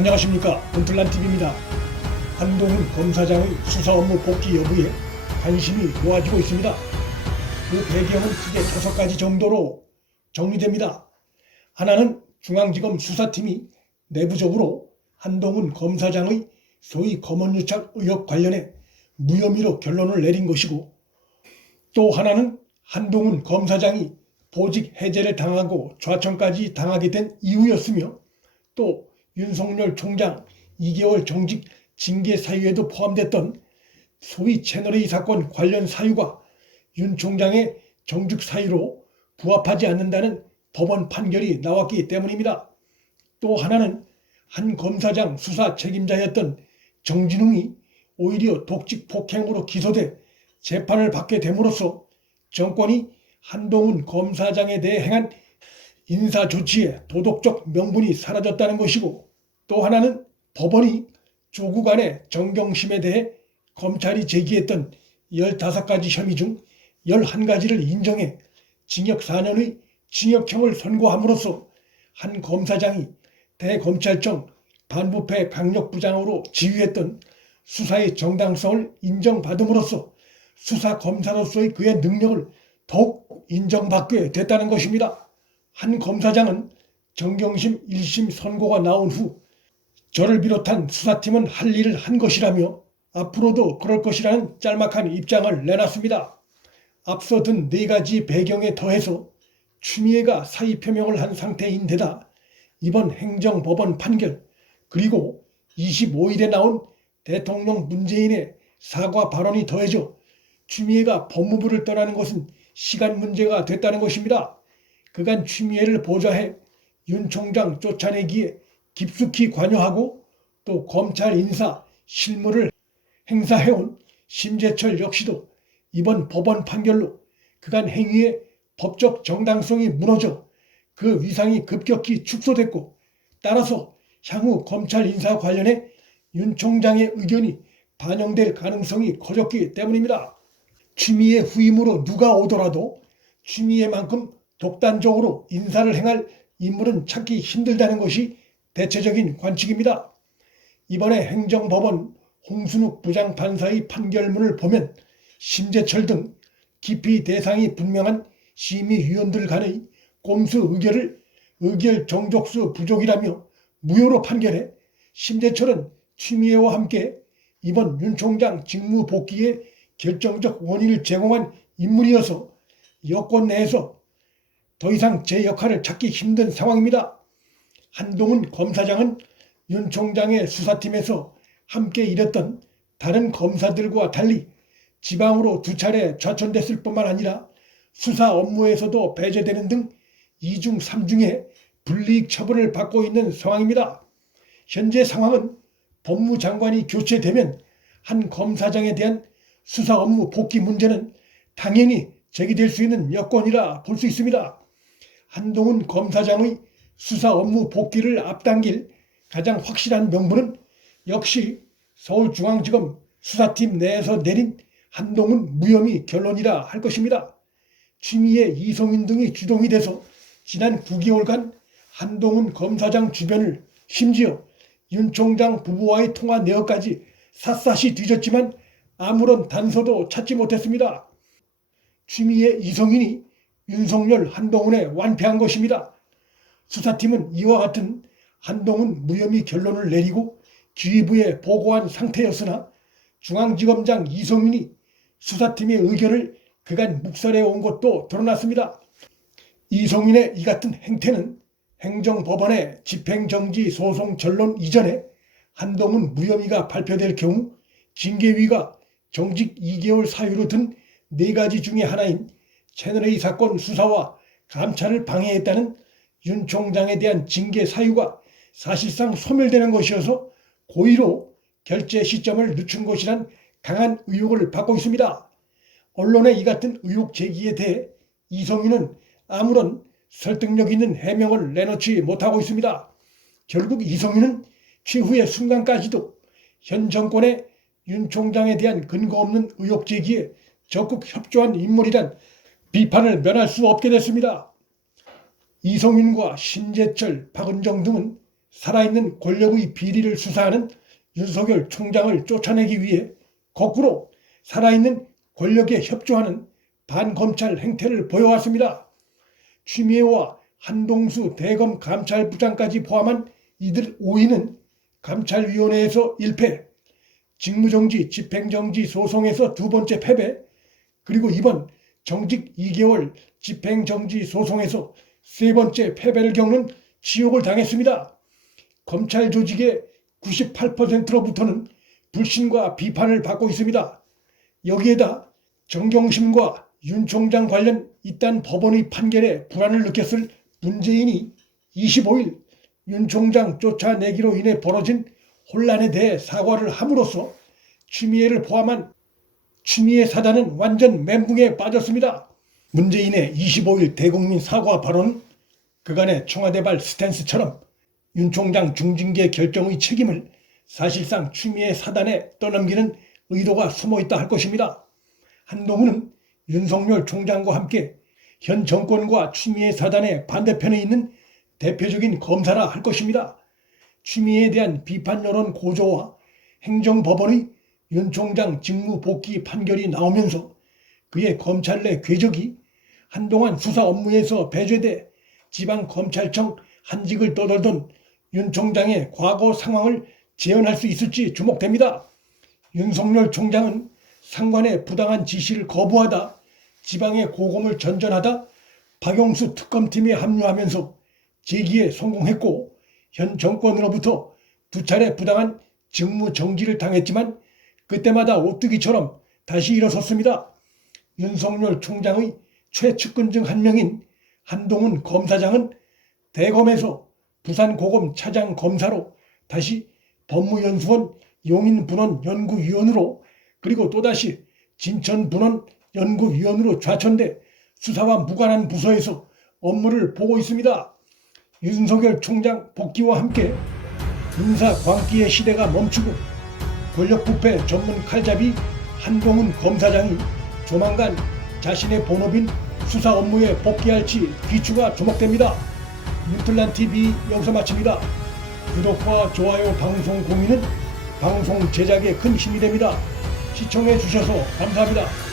안녕하십니까. 본틀란TV입니다. 한동훈 검사장의 수사 업무 복귀 여부에 관심이 모아지고 있습니다. 그 배경은 크게 5가지 정도로 정리됩니다. 하나는 중앙지검 수사팀이 내부적으로 한동훈 검사장의 소위 검언유착 의혹 관련해 무혐의로 결론을 내린 것이고, 또 하나는 한동훈 검사장이 보직 해제를 당하고 좌천까지 당하게 된 이유였으며, 또 윤석열 총장 2개월 정직 징계 사유에도 포함됐던 소위 채널A 사건 관련 사유가 윤 총장의 정직 사유로 부합하지 않는다는 법원 판결이 나왔기 때문입니다. 또 하나는 한 검사장 수사 책임자였던 정진웅이 오히려 독직 폭행으로 기소돼 재판을 받게 됨으로써 정권이 한동훈 검사장에 대해 행한 인사 조치의 도덕적 명분이 사라졌다는 것이고, 또 하나는 법원이 조국 안의 정경심에 대해 검찰이 제기했던 15가지 혐의 중 11가지를 인정해 징역 4년의 징역형을 선고함으로써 한 검사장이 대검찰청 반부패 강력부장으로 지휘했던 수사의 정당성을 인정받음으로써 수사검사로서의 그의 능력을 더욱 인정받게 됐다는 것입니다. 한 검사장은 정경심 1심 선고가 나온 후 저를 비롯한 수사팀은 할 일을 한 것이라며 앞으로도 그럴 것이라는 짤막한 입장을 내놨습니다. 앞서 든 4가지 배경에 더해서 추미애가 사의 표명을 한 상태인 데다 이번 행정법원 판결, 그리고 25일에 나온 대통령 문재인의 사과 발언이 더해져 추미애가 법무부를 떠나는 것은 시간 문제가 됐다는 것입니다. 그간 추미애를 보좌해 윤 총장 쫓아내기에 깊숙이 관여하고 또 검찰 인사 실무를 행사해온 심재철 역시도 이번 법원 판결로 그간 행위의 법적 정당성이 무너져 그 위상이 급격히 축소됐고, 따라서 향후 검찰 인사 관련해 윤 총장의 의견이 반영될 가능성이 커졌기 때문입니다. 추미애 후임으로 누가 오더라도 추미애만큼 독단적으로 인사를 행할 인물은 찾기 힘들다는 것이 대체적인 관측입니다. 이번에 행정법원 홍순욱 부장판사의 판결문을 보면 심재철 등 기피 대상이 분명한 심의위원들 간의 꼼수 의결 정족수 부족이라며 무효로 판결해 심재철은 추미애와 함께 이번 윤 총장 직무 복귀에 결정적 원인을 제공한 인물이어서 여권 내에서 더 이상 제 역할을 찾기 힘든 상황입니다. 한동훈 검사장은 윤 총장의 수사팀에서 함께 일했던 다른 검사들과 달리 지방으로 2차례 좌천됐을 뿐만 아니라 수사 업무에서도 배제되는 등 2중 3중의 불이익 처분을 받고 있는 상황입니다. 현재 상황은 법무장관이 교체되면 한 검사장에 대한 수사 업무 복귀 문제는 당연히 제기될 수 있는 여건이라 볼 수 있습니다. 한동훈 검사장의 수사 업무 복귀를 앞당길 가장 확실한 명분은 역시 서울중앙지검 수사팀 내에서 내린 한동훈 무혐의 결론이라 할 것입니다. 추미애, 이성윤 등이 주동이 돼서 지난 9개월간 한동훈 검사장 주변을, 심지어 윤 총장 부부와의 통화 내역까지 샅샅이 뒤졌지만 아무런 단서도 찾지 못했습니다. 추미애, 이성윤이 윤석열, 한동훈에 완패한 것입니다. 수사팀은 이와 같은 한동훈 무혐의 결론을 내리고 지휘부에 보고한 상태였으나 중앙지검장 이성윤이 수사팀의 의견을 그간 묵살해 온 것도 드러났습니다. 이성윤의 이 같은 행태는 행정법원의 집행정지 소송 전론 이전에 한동훈 무혐의가 발표될 경우 징계위가 정직 2개월 사유로 든 4가지 중의 하나인 채널A 사건 수사와 감찰을 방해했다는 윤 총장에 대한 징계 사유가 사실상 소멸되는 것이어서 고의로 결재 시점을 늦춘 것이란 강한 의혹을 받고 있습니다. 언론의 이 같은 의혹 제기에 대해 이성윤은 아무런 설득력 있는 해명을 내놓지 못하고 있습니다. 결국 이성윤은 최후의 순간까지도 현 정권의 윤 총장에 대한 근거 없는 의혹 제기에 적극 협조한 인물이란 비판을 면할 수 없게 됐습니다. 이성윤과 심재철, 박은정 등은 살아있는 권력의 비리를 수사하는 윤석열 총장을 쫓아내기 위해 거꾸로 살아있는 권력에 협조하는 반검찰 행태를 보여왔습니다. 추미애와 한동수 대검 감찰부장까지 포함한 이들 5인은 감찰위원회에서 1패, 직무정지, 집행정지 소송에서 2번째 패배, 그리고 이번 정직 2개월 집행정지 소송에서 3번째 패배를 겪는 치욕을 당했습니다. 검찰 조직의 98%로부터는 불신과 비판을 받고 있습니다. 여기에다 정경심과 윤 총장 관련 이딴 법원의 판결에 불안을 느꼈을 문재인이 25일 윤 총장 쫓아내기로 인해 벌어진 혼란에 대해 사과를 함으로써 추미애를 포함한 추미애 사단은 완전 멘붕에 빠졌습니다. 문재인의 25일 대국민 사과 발언은 그간의 청와대발 스탠스처럼 윤 총장 중징계 결정의 책임을 사실상 추미애 사단에 떠넘기는 의도가 숨어있다 할 것입니다. 한동훈은 윤석열 총장과 함께 현 정권과 추미애 사단의 반대편에 있는 대표적인 검사라 할 것입니다. 추미애에 대한 비판 여론 고조와 행정법원의 윤 총장 직무 복귀 판결이 나오면서 그의 검찰 내 궤적이 한동안 수사 업무에서 배제돼 지방검찰청 한직을 떠돌던 윤 총장의 과거 상황을 재현할 수 있을지 주목됩니다. 윤석열 총장은 상관의 부당한 지시를 거부하다 지방의 고검을 전전하다 박용수 특검팀에 합류하면서 재기에 성공했고 현 정권으로부터 2차례 부당한 직무 정지를 당했지만 그때마다 오뚜기처럼 다시 일어섰습니다. 윤석열 총장의 최측근 중 한 명인 한동훈 검사장은 대검에서 부산고검 차장검사로 다시 법무연수원 용인분원연구위원으로 그리고 또다시 진천분원 연구위원으로 좌천돼 수사와 무관한 부서에서 업무를 보고 있습니다. 윤석열 총장 복귀와 함께 인사 광기의 시대가 멈추고 권력부패 전문 칼잡이 한동훈 검사장이 조만간 자신의 본업인 수사 업무에 복귀할지 귀추가 주목됩니다. 윤틀란TV 여기서 마칩니다. 구독과 좋아요 방송 공유는 방송 제작에 큰 힘이 됩니다. 시청해 주셔서 감사합니다.